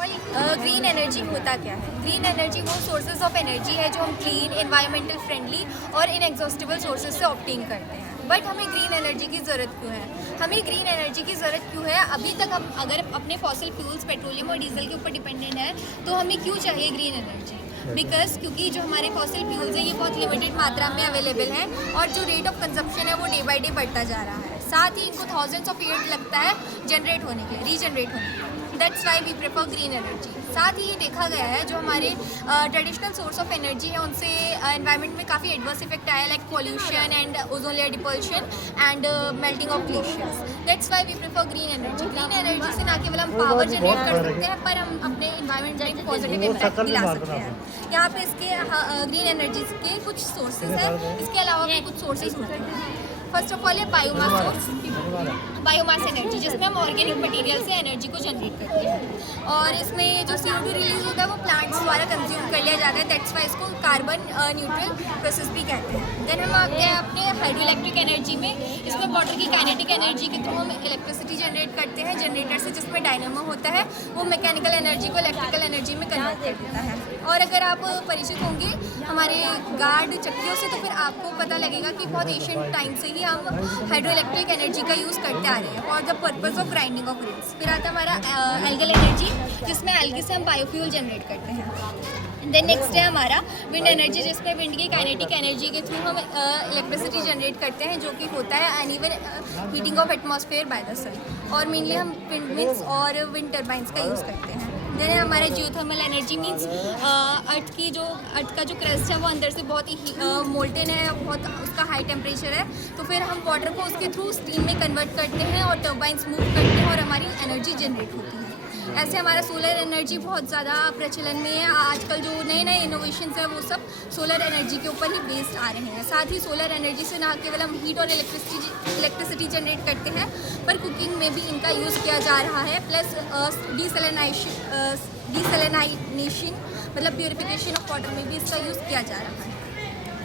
Green energy होता क्या है? ग्रीन एनर्जी वो सोर्सेज ऑफ एनर्जी है जो हम क्लीन, एनवायरमेंटल फ्रेंडली और इनएग्जॉस्टिबल सोर्सेज से ऑब्टेन करते हैं। बट हमें ग्रीन एनर्जी की ज़रूरत क्यों है? हमें ग्रीन एनर्जी की ज़रूरत क्यों है? अभी तक हम अगर अपने फॉसिल फ्यूल्स, पेट्रोलियम और डीजल के ऊपर डिपेंडेंट है तो हमें क्यों चाहिए ग्रीन एनर्जी? बिकॉज क्योंकि जो हमारे फॉसिल फ्यूल्स हैं ये बहुत लिमिटेड मात्रा में अवेलेबल हैं और जो रेट ऑफ कंजप्शन है वो डे बाई डे बढ़ता जा रहा है। साथ ही इनको थाउजेंड्स ऑफ ईयर लगता है जनरेट होने के लिए, रीजनरेट होने के लिए। That's why we prefer green energy. साथ ही ये देखा गया है जो हमारे ट्रेडिशनल सोर्स ऑफ एनर्जी है उनसे एनवायरनमेंट में काफ़ी एडवर्स इफेक्ट आया, like pollution and ozone layer depletion and melting of glaciers. That's why we prefer green energy. Green energy से ना केवल हम पावर जनरेट कर सकते हैं पर हम अपने एनवायरनमेंट में एक पॉजिटिव इम्पैक्ट भी ला सकते हैं। यहाँ पे इसके ग्रीन एनर्जीज के कुछ सोर्सेज हैं, इसके अलावा भी कुछ सोर्सेज होते हैं। फर्स्ट ऑफ ऑल है बायोमास सोर्स, बायोमास एनर्जी, जिसमें हम ऑर्गेनिक मटेरियल से एनर्जी को जनरेट करते हैं और इसमें जो CO2 रिलीज होता है वो प्लांट्स द्वारा कंज्यूम कर लिया जाता है। दैट्स वाई इसको कार्बन न्यूट्रल प्रोसेस भी कहते हैं। देन हम आते हैं अपने हाइड्रो इलेक्ट्रिक एनर्जी में। इसमें वाटर की काइनेटिक एनर्जी के थ्रू हम इलेक्ट्रिसिटी जनरेट करते हैं जनरेटर से, जिसमें डायनामो होता है, वो मैकेनिकल एनर्जी को इलेक्ट्रिकल एनर्जी में कन्वर्ट कर देता है। और अगर आप परिचित होंगे हमारे गार्ड चक्कियों से तो फिर आपको पता लगेगा कि बहुत एशियंट टाइम से ही हम हाइड्रो इलेक्ट्रिक एनर्जी का यूज़ करते आ रहे हैं for the purpose of grinding of grains. फिर आता है हमारा एल्गल एनर्जी, जिसमें एल्गी से हम बायोफ्यूल जनरेट करते हैं। देन नेक्स्ट है हमारा विंड एनर्जी, जिसमें विंड की काइनेटिक एनर्जी के थ्रू हम इलेक्ट्रिसिटी जनरेट करते हैं, जो कि होता है uneven heating of atmosphere by the sun. और मेनली हम विंड मिल्स और विंड टर्बाइंस का यूज़ करते हैं। देन हमारा जियोथर्मल एनर्जी मीन्स अर्थ का जो क्रस्ट है वो अंदर से बहुत ही मोल्टन है, बहुत उसका हाई टेम्परेचर है, तो फिर हम वाटर को उसके थ्रू स्टीम में कन्वर्ट करते हैं और टर्बाइंस मूव करते हैं और हमारी एनर्जी जनरेट होती है। ऐसे हमारा सोलर एनर्जी बहुत ज़्यादा प्रचलन में है। आजकल जो नए नए इनोवेशंस हैं वो सब सोलर एनर्जी के ऊपर ही बेस्ड आ रहे हैं। साथ ही सोलर एनर्जी से ना केवल हम हीट और इलेक्ट्रिसिटी जनरेट करते हैं पर कुकिंग में भी इनका यूज़ किया जा रहा है। प्लस डिसैलिनाइजेशन मतलब प्योरिफिकेशन ऑफ वाटर में भी इसका यूज़ किया जा रहा है।